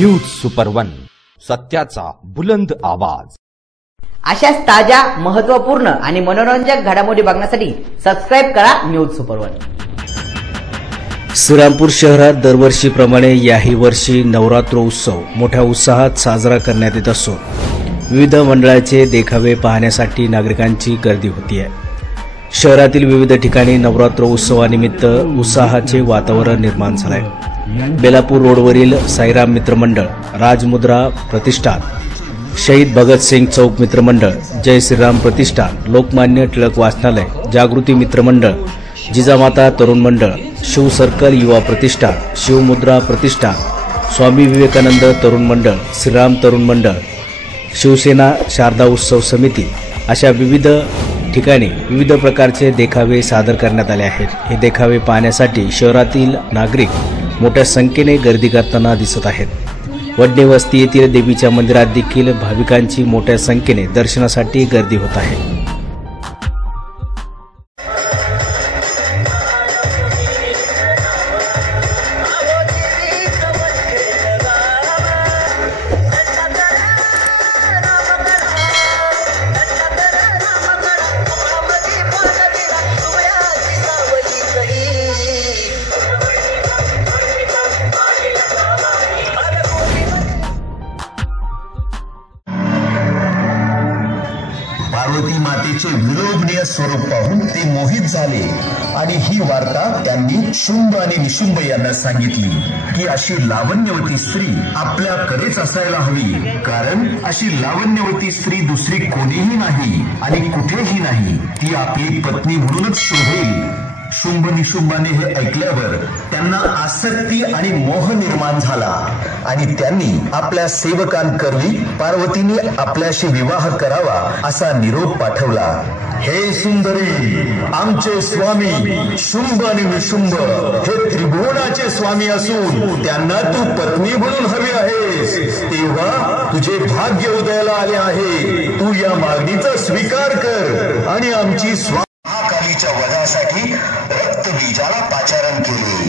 News super one, सत्याचा बुलंद आवाज। अशाच ताज्या, महत्त्वपूर्ण आणि मनोरंजक घडामोडी बघण्यासाठी सबस्क्राइब करा न्यूज सुपर वन। श्रीरामपूर शहरात दरवर्षीप्रमाणे याही वर्षी नवरात्रोत्सव मोठ्या उत्साहात साजरा करण्यात येत असून विविध मंडळाचे देखावे पाहण्यासाठी नागरिकांची गर्दी होती आहे। शहरातील विविध ठिकाणी नवरात्रोत्सवानिमित्त उत्साहाचे वातावरण निर्माण झाले आहे। बेलापूर रोडवरील साईराम मित्रमंडळ, राजमुद्रा प्रतिष्ठान, शहीद भगतसिंग चौक मित्रमंडळ, जय श्रीराम प्रतिष्ठान, लोकमान्य टिळक वाचनालय, जागृती मित्रमंडळ, जिजामाता तरुण मंडळ, शिव सर्कल युवा प्रतिष्ठान, शिवमुद्रा प्रतिष्ठान, स्वामी विवेकानंद तरुण मंडळ, श्रीराम तरुण मंडळ, शिवसेना शारदा उत्सव समिती अशा विविध ठिकाणी विविध प्रकारचे देखावे सादर करण्यात आले आहेत। हे देखावे पाहण्यासाठी शहरातील नागरिक मोठ्या संख्येने गर्दी करताना दिसत आहेत। वडणे वस्ती येथील देवीच्या मंदिरात देखील भाविकांची मोठ्या संख्येने दर्शनासाठी गर्दी होत आहे। पार्वती मातेचे विलोभनीय स्वरूप पाहून ते मोहित झाले आणि ही वार्ता त्यांनी शुंभ आणि निशुंभ यांना सांगितली की अशी लावण्यवती स्त्री आपल्याकडेच असायला हवी, कारण अशी लावण्यवती स्त्री दुसरी कोणीही नाही आणि कुठेही नाही, ती आपली पत्नी म्हणूनच शोभेल। शुंभ निशुंभाने हे ऐकल्यावर त्यांना आसक्ती आणि मोह निर्माण झाला आणि त्यांनी आपल्या सेवकांकरवी पार्वतीने आपल्याशी विवाह करावा असा निरोप पाठवला। हे सुंदरी, आमचे स्वामी शुंभ आणि निशुंभ हे त्रिभुवनाचे स्वामी असून त्यांना तू पत्नी म्हणून हवी आहेस, तेव्हा तुझे भाग्य उदयाला आले आहे। तू या मागणीचा स्वीकार कर आणि आमची महाकालीच्या वधासाठी रक्तबीजाला पाचारण केले।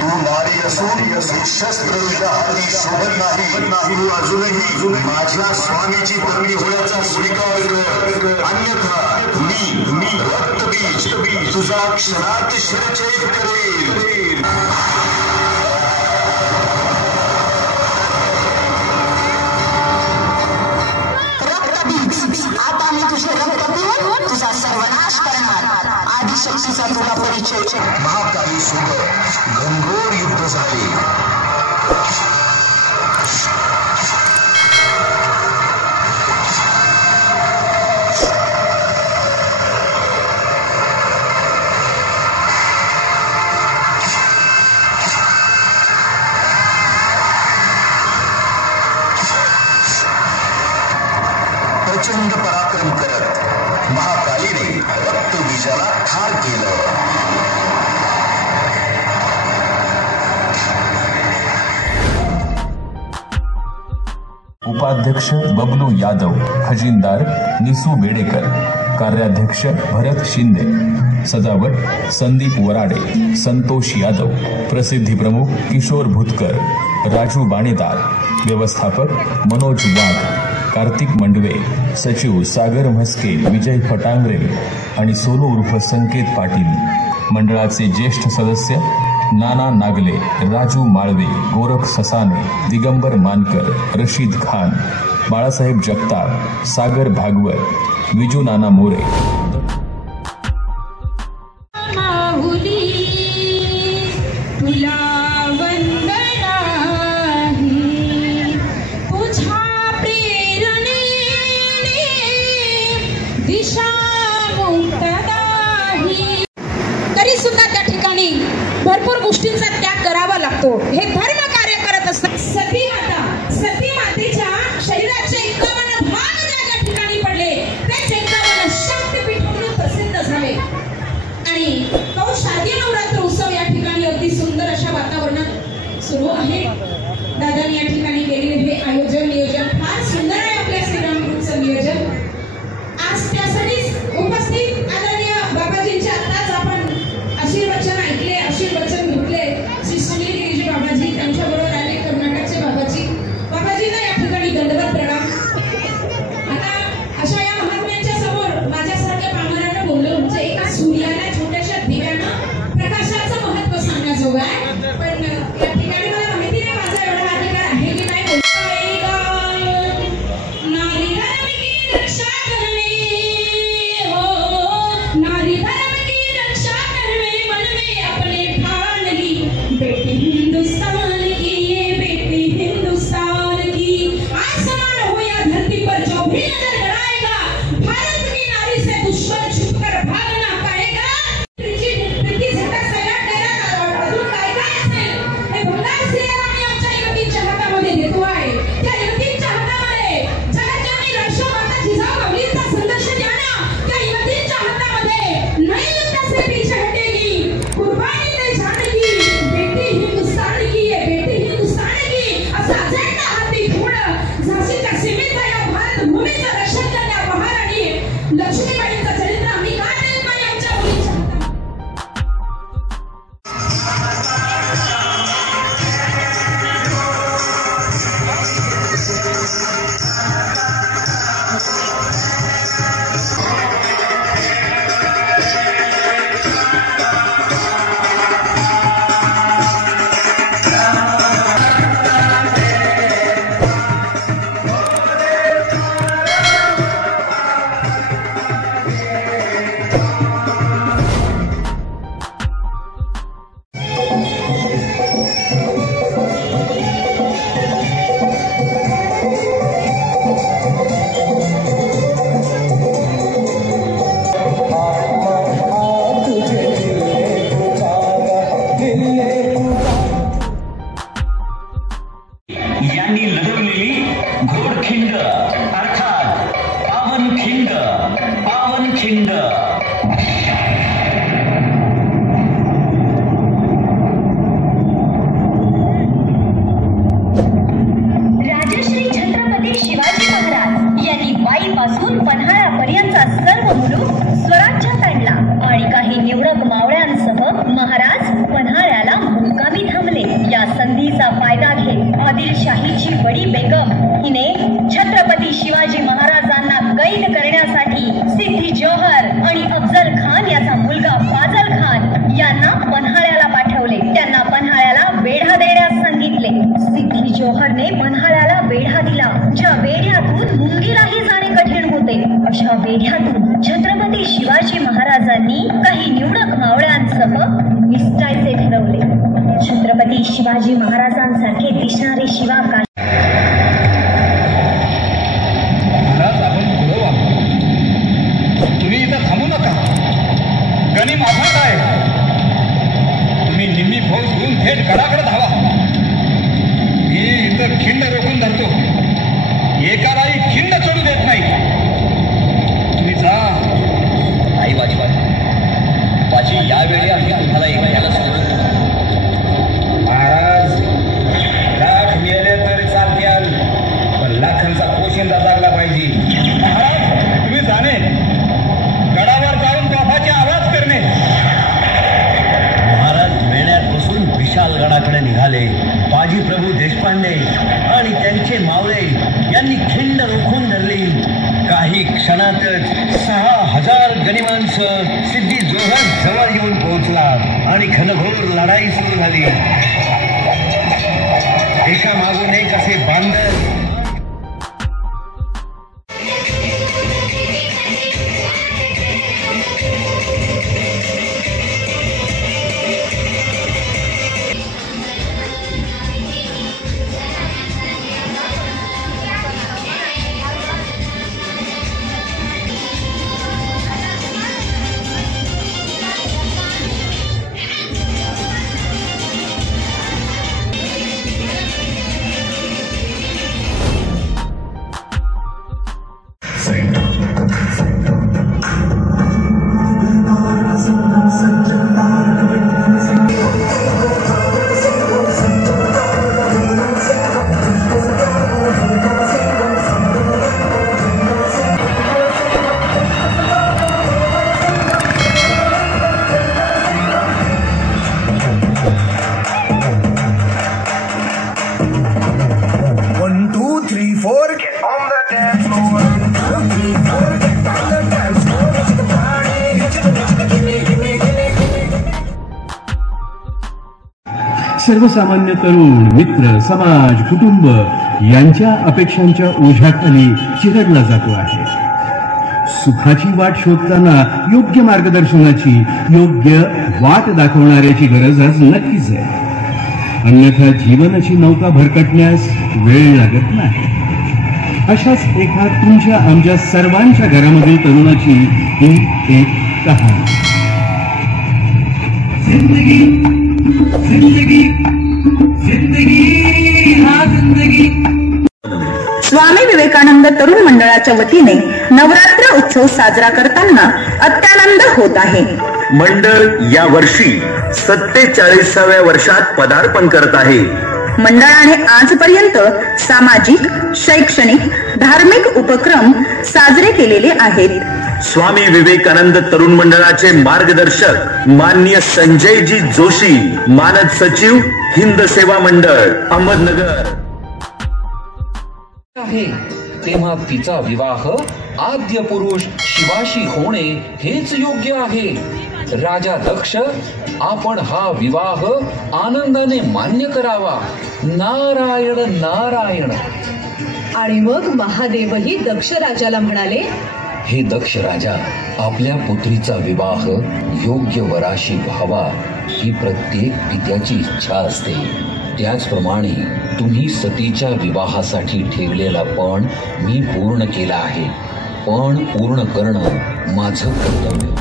तू नारी असून शस्त्र तुझ्या हाती शोभत नाही, तू अजूनही माझ्या स्वामीची पत्नी होण्याचा स्वीकार कर, अन्यथा मी रक्तबीज तुझा क्षणात शिरच्छेद करेल। आता मी तुझे रक्त पिऊन तुझा सर्वनाश करणार। आदिशक्तीचा तुला परिचय। महाकाली सोबत घनघोर युद्ध झाले। प्रचंड पराक्रम करत महाकालीने रक्तबीजाला ठार केलं। उपाध्यक्ष बबलू यादव, खजिनदार निसू बेडेकर, कार्याध्यक्ष भरत शिंदे, सजावट संदीप वराडे, संतोष यादव, प्रसिद्धी प्रमुख किशोर भुतकर, राजू बाणेदार, व्यवस्थापक मनोज वाघ, कार्तिक मंडवे, सचिव सागर म्हस्के, विजय फटांगरे आणि सोनू उर्फ संकेत पाटील, मंडळाचे ज्येष्ठ सदस्य नाना नागले, राजू माळवे, गोरख ससाने, दिगंबर मानकर, रशीद खान, बाळासाहेब जगताप, सागर भागवत, विजू नाना मोरे। तरी सुद्धा त्या ठिकाणी भरपूर गोष्टींचा त्याग करावा लागतो। हे धर्म कार्य करत असतात। सती मातेच्या शरीराचे 51 भाग ज्या ठिकाणी पडले ते 51 शक्तिपीठ म्हणून प्रसिद्ध झाले आणि तो शारदीय नवरात्र उत्सव या ठिकाणी अगदी सुंदर अशा वातावरणात सुरू आहे। दादांनी या ठिकाणी केलेले हे आयोजन नियोजन फार सुंदर आहे। आपल्या श्रीराम ग्रुपचं नियोजन दुश्मनी से दुश्मन छुपकर भाग ना पाएगा. प्रीती झेंडा सैराट करण्यात आला. अजून काय काय असेल हे भंगार सिंहाला मी आमच्या युवतींच्या हातामध्ये देतो आहे. त्या युवतींच्या हातामध्ये जगाची राष्ट्रमाता जिजाऊ माऊलींचा संदेश द्या ना. त्या युवतींच्या हातामध्ये नई युद्ध से पीछे हटेगी, कुर्बानी दे जानकी, बेटी हिंदुस्तान की है, बेटी हिंदुस्तान की असा अजेंडा हाती घेऊन झाशीच्या सीमेचा या भारत भूमीचं रक्षण करण्या महाराणी लक्ष्मीबाईंचं चरित्र आम्ही का देत नाही आमच्या मुलीच्या यांनी लढवलेली घोडखिंड अर्थात पावनखिंड. पावनखिंड राजश्री छत्रपती शिवाजी महाराज यांनी वाईपासून पन्हाळ्यापर्यंतचा सर्व मुलूक स्वराज्यात आणला आणि काही निवडक मावळ्यांसह महाराज पन्हाळ्याला मुक्कामी थांबले. या संधीचा फायदा घेत आदिलशाहीची बडी बेगम हिने छत्रपती शिवाजी महाराजांना कैद करण्यासाठी सिद्धी जोहर आणि अफजल खान याचा मुलगा फाजल खान यांना पन्हाळ्याला पाठवले. त्यांना पन्हाळ्याला वेढा देण्यास सांगितले. सिद्धी जोहरने पन्हाळ्याला वेढा दिला, ज्या वेढ्यातून मुंगीलाही जाणे कठीण होते. अशा वेढ्यातून छत्रपती शिवाजी महाराजांनी काही निवडक मावळ्यांसह निसटायचे ठरवले. छत्रपती शिवाजी महाराजांसारखे दिसणारे शिवा तुम्ही इथं थांबू नका. गणी माझा काय, तुम्ही निम्मी फौज घेऊन थेट गडाकडे धावा. मी इथं खिंड रोखून धरतो. एकालाही खिंड चढू देत नाही. तुम्ही जा. आई बाजी यावेळी आम्ही तुम्हाला एकट्याला सोडतो. महाराज लाख मेले तर चालत्याल, पण लाखांचा पोशिंदा जागला पाहिजे. महाराज तुम्ही जाणे, गडावर जाऊन तोफाचे आवाज करणे. महाराज मेळ्यात बसून विशालगडाकडे निघाले. बाजी प्रभू देशपांडे आणि त्यांचे मावळे यांनी खिंड रोखून धरली. काही क्षणातच 6000 गनिमांसह सिद्धी जोहर जवळ येऊन पोहोचला आणि घनघोर लढाई सुरू झाली. एका मागून एक असे बांधर सर्वसामान्य तरुण, मित्र, समाज, कुटुंब यांच्या अपेक्षांच्या ओझ्याखाली चिरडला जातो आहे. सुखाची वाट शोधताना योग्य मार्गदर्शनाची, योग्य वाट दाखवणाऱ्याची गरज आज नक्कीच आहे. अन्यथा जीवनाची नौका भरकटण्यास वेळ लागत नाही. अशाच एका तुमच्या आमच्या सर्वांच्या घरामधील तरुणाची ही एक कहाणी. जिंदगी जिंदगी जिंदगी हा जिंदगी. स्वामी विवेकानंद तरुण मंडळाच्या वतीने नवरात्र उत्सव साजरा करताना अत्यानंद होत आहे. मंडळ या वर्षी 47व्या वर्षात पदार्पण करत आहे. मंडळाने आजपर्यंत सामाजिक, शैक्षणिक, धार्मिक उपक्रम साजरे केलेले आहेत. स्वामी विवेकानंद तरुण मंडळाचे मार्गदर्शक माननीय संजयजी जोशी, मानद सचिव, हिंद सेवा मंडळ, अहमदनगर आहे. तेव्हा तिचा विवाह आद्य पुरुष शिवाशी होणे हेच योग्य आहे. राजा दक्ष, आपण हा विवाह आनंदाने मान्य करावा. नारायण नारायण. आणि मग महादेवही दक्ष राजाला म्हणाले, हे दक्ष राजा, आपल्या पुत्रीचा विवाह योग्य वराशी व्हावा ही प्रत्येक पित्याची इच्छा असते. त्याचप्रमाणे तुम्ही सतीच्या विवाहासाठी ठेवलेला पण मी पूर्ण केला आहे. पण पूर्ण करणं माझं कर्तव्य.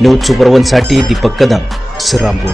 न्यूज सुपर 1 साठी दीपक कदम, श्रीरामपूर.